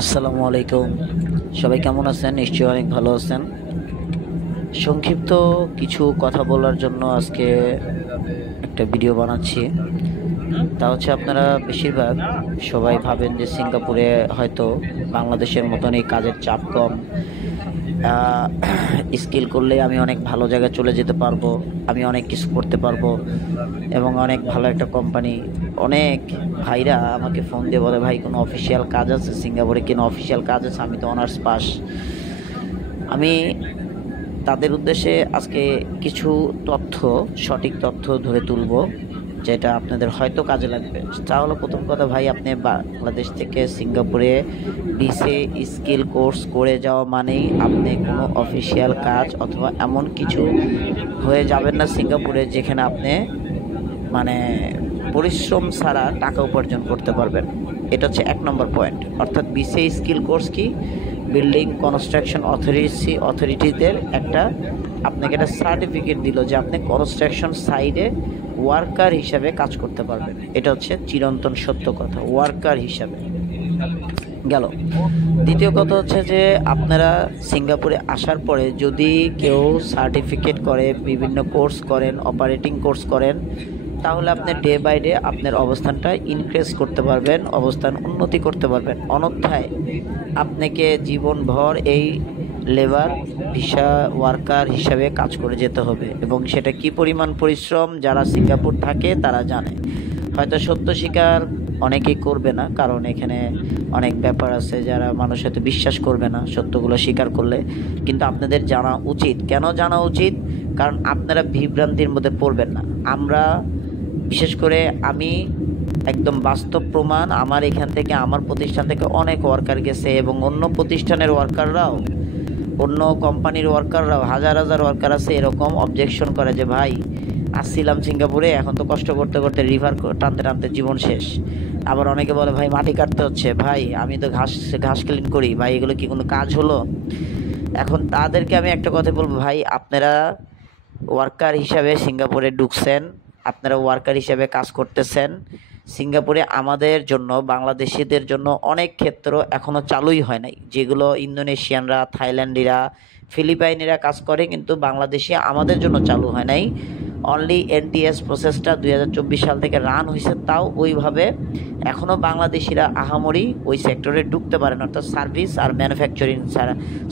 আসসালামু আলাইকুম। সবাই কেমন আছেন? নিশ্চয়ই অনেক ভালো আছেন। সংক্ষিপ্ত কিছু কথা বলার জন্য আজকে একটা ভিডিও বানাচ্ছি। তা হচ্ছে আপনারা বেশিরভাগ সবাই ভাবেন যে সিঙ্গাপুরে হয়তো বাংলাদেশের মতনই কাজের চাপ কম, স্কিল করলে আমি অনেক ভালো জায়গায় চলে যেতে পারবো, আমি অনেক কিছু করতে পারবো এবং অনেক ভালো একটা কোম্পানি। অনেক ভাইরা আমাকে ফোন দিয়ে বলে, ভাই কোনো অফিসিয়াল কাজ আছে সিঙ্গাপুরে? কোনো অফিসিয়াল কাজ আছে? আমি তো অনার্স পাস। আমি তাদের উদ্দেশ্যে আজকে কিছু তথ্য, সঠিক তথ্য ধরে তুলব, যেটা আপনাদের হয়তো কাজে লাগবে। তা হলো, প্রথম কথা ভাই, আপনি বাংলাদেশ থেকে সিঙ্গাপুরে বিসে স্কিল কোর্স করে যাওয়া মানেই আপনি কোনো অফিসিয়াল কাজ অথবা এমন কিছু হয়ে যাবেন না সিঙ্গাপুরে যেখানে আপনি মানে পরিশ্রম ছাড়া টাকা উপার্জন করতে পারবেন। এটা হচ্ছে 1 নম্বর পয়েন্ট। অর্থাৎ বিসিএ স্কিল কোর্স কি, বিল্ডিং কনস্ট্রাকশন অথরিটিদের একটা আপনাকে একটা সার্টিফিকেট দিল যে আপনি কনস্ট্রাকশন সাইডে ওয়ার্কার হিসাবে কাজ করতে পারবেন। এটা হচ্ছে চিরন্তন সত্য কথা, ওয়ার্কার হিসাবে গেল। দ্বিতীয় কথা হচ্ছে যে আপনারা সিঙ্গাপুরে আসার পরে যদি কেউ সার্টিফিকেট করে, বিভিন্ন কোর্স করেন, অপারেটিং কোর্স করেন, তাহলে আপনি ডে বাই ডে আপনার অবস্থানটা ইনক্রিজ করতে পারবেন, অবস্থান উন্নতি করতে পারবেন। অন্যথায় আপনাকে জীবনভর এই লেবার ভিসা ওয়ার্কার হিসাবে কাজ করে যেতে হবে, এবং সেটা কি পরিমাণ পরিশ্রম যারা সিঙ্গাপুর থাকে তারা জানে। হয়তো সত্য স্বীকার অনেকেই করবে না, কারণ এখানে অনেক ব্যাপার আছে যারা মানুষ হয়তো বিশ্বাস করবে না সত্যগুলো স্বীকার করলে। কিন্তু আপনাদের জানা উচিত। কেন জানা উচিত? কারণ আপনারা বিভ্রান্তির মধ্যে পড়বেন না। আমরা বিশেষ করে আমি একদম বাস্তব প্রমাণ, আমার এখান থেকে, আমার প্রতিষ্ঠান থেকে অনেক ওয়ার্কার গেছে, এবং অন্য প্রতিষ্ঠানের ওয়ার্কাররাও, অন্য কোম্পানির ওয়ার্কাররাও, হাজার হাজার ওয়ার্কার আছে এরকম অবজেকশন করে যে ভাই আসছিলাম সিঙ্গাপুরে, এখন তো কষ্ট করতে করতে রিভার টানতে টানতে জীবন শেষ। আবার অনেকে বলে ভাই মাটি কাটতে হচ্ছে, ভাই আমি তো ঘাস ক্লিন করি, ভাই এগুলো কি কোনো কাজ হলো? এখন তাদেরকে আমি একটা কথা বলবো, ভাই আপনারা ওয়ার্কার হিসাবে সিঙ্গাপুরে ঢুকছেন, আপনারা ওয়ার্কার হিসাবে কাজ করতেছেন। সিঙ্গাপুরে আমাদের জন্য, বাংলাদেশিদের জন্য অনেক ক্ষেত্র এখনও চালুই হয় নাই, যেগুলো ইন্দোনেশিয়ানরা, থাইল্যান্ডিরা, ফিলিপাইনিরা কাজ করে, কিন্তু বাংলাদেশে আমাদের জন্য চালু হয় নাই। অনলি এনটিএস প্রসেসটা 2024 সাল থেকে রান হয়েছে, তাও ওইভাবে এখনও বাংলাদেশিরা আহামরি ওই সেক্টরে ঢুকতে পারে না, অর্থাৎ সার্ভিস আর ম্যানুফ্যাকচারিং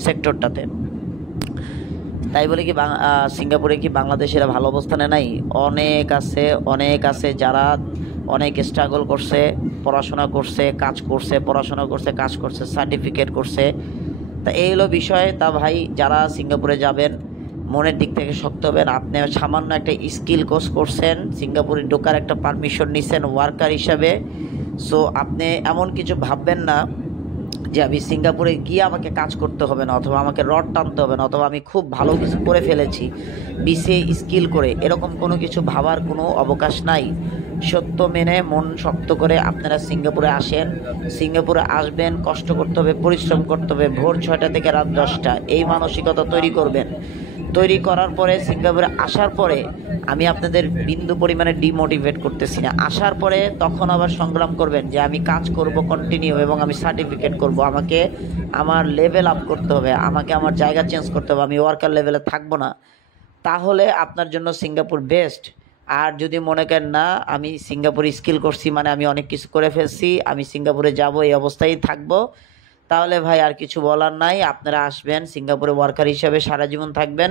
সেক্টরটাতে। তাই বলে কি সিঙ্গাপুরে কি বাংলাদেশিরা ভালো অবস্থানে নাই? অনেক আছে, অনেক আছে যারা অনেক স্ট্রাগল করছে, পড়াশোনা করছে, কাজ করছে, পড়াশোনা করছে, কাজ করছে, সার্টিফিকেট করছে। তা এই হলো বিষয়। তা ভাই যারা সিঙ্গাপুরে যাবেন, মনের দিক থেকে শক্ত হবেন। আপনি সামান্য একটা স্কিল কোর্স করছেন, সিঙ্গাপুরে ঢোকার একটা পারমিশন নিছেন ওয়ার্কার হিসাবে। সো আপনি এমন কিছু ভাববেন না যে আমি সিঙ্গাপুরে গিয়ে আমাকে কাজ করতে হবে না, অথবা আমাকে রড টানতে হবে না, অথবা আমি খুব ভালো কিছু করে ফেলেছি বিসিএ স্কিল করে। এরকম কোনো কিছু ভাবার কোনো অবকাশ নাই। সত্য মেনে মন শক্ত করে আপনারা সিঙ্গাপুরে আসেন। সিঙ্গাপুরে আসবেন, কষ্ট করতে হবে, পরিশ্রম করতে হবে, ভোর 6টা থেকে রাত 10টা, এই মানসিকতা তৈরি করবেন। তৈরি করার পরে সিঙ্গাপুরে আসার পরে আমি আপনাদের বিন্দু পরিমাণে ডিমোটিভেট করতেছি না। আসার পরে তখন আবার সংগ্রাম করবেন যে আমি কাজ করব কন্টিনিউ, এবং আমি সার্টিফিকেট করব, আমাকে আমার লেভেল আপ করতে হবে, আমাকে আমার জায়গা চেঞ্জ করতে হবে, আমি ওয়ার্কার লেভেলে থাকবো না। তাহলে আপনার জন্য সিঙ্গাপুর বেস্ট। আর যদি মনে করেন না আমি সিঙ্গাপুরে স্কিল করছি মানে আমি অনেক কিছু করে ফেলছি, আমি সিঙ্গাপুরে যাব, এই অবস্থায় থাকবো, তাহলে ভাই আর কিছু বলার নাই। আপনারা আসবেন সিঙ্গাপুরে ওয়ার্কার হিসেবে সারা জীবন থাকবেন।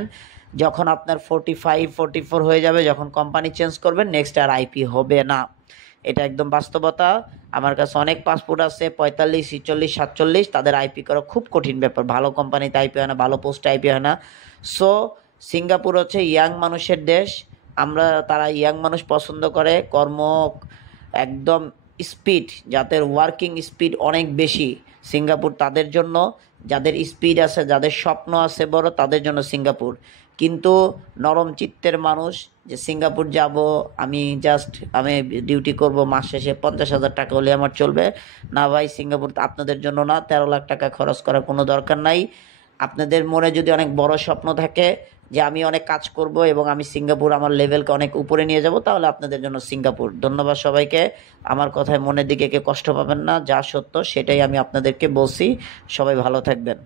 যখন আপনার 45, 44 হয়ে যাবে, যখন কোম্পানি চেঞ্জ করবেন, নেক্সট আর আইপি হবে না। এটা একদম বাস্তবতা। আমার কাছে অনেক পাসপোর্ট আছে 45, 46, 47, তাদের আইপি করা খুব কঠিন ব্যাপার। ভালো কোম্পানিতে আইপি হয় না, ভালো পোস্টে আইপি হয় না। সো সিঙ্গাপুর হচ্ছে ইয়াং মানুষের দেশ। তারা ইয়াং মানুষ পছন্দ করে, কর্ম একদম স্পিড, যাদের ওয়ার্কিং স্পিড অনেক বেশি, সিঙ্গাপুর তাদের জন্য। যাদের স্পিড আছে, যাদের স্বপ্ন আছে বড়, তাদের জন্য সিঙ্গাপুর। কিন্তু নরম চিত্তের মানুষ যে সিঙ্গাপুর যাব, আমি ডিউটি করব, মাস শেষে 50,000 টাকা হলে আমার চলবে না, ভাই সিঙ্গাপুর আপনাদের জন্য না। 13 লাখ টাকা খরচ করার কোনো দরকার নাই। আপনাদের মনে যদি অনেক বড় স্বপ্ন থাকে, যে আমি অনেক কাজ করব এবং আমি সিঙ্গাপুর আমার লেভেলকে অনেক উপরে নিয়ে যাব, তাহলে আপনাদের জন্য সিঙ্গাপুর। ধন্যবাদ সবাইকে। আমার কথায় মনের দিকে কেউ কষ্ট পাবেন না, যা সত্য সেটাই আমি আপনাদেরকে বলছি। সবাই ভালো থাকবেন।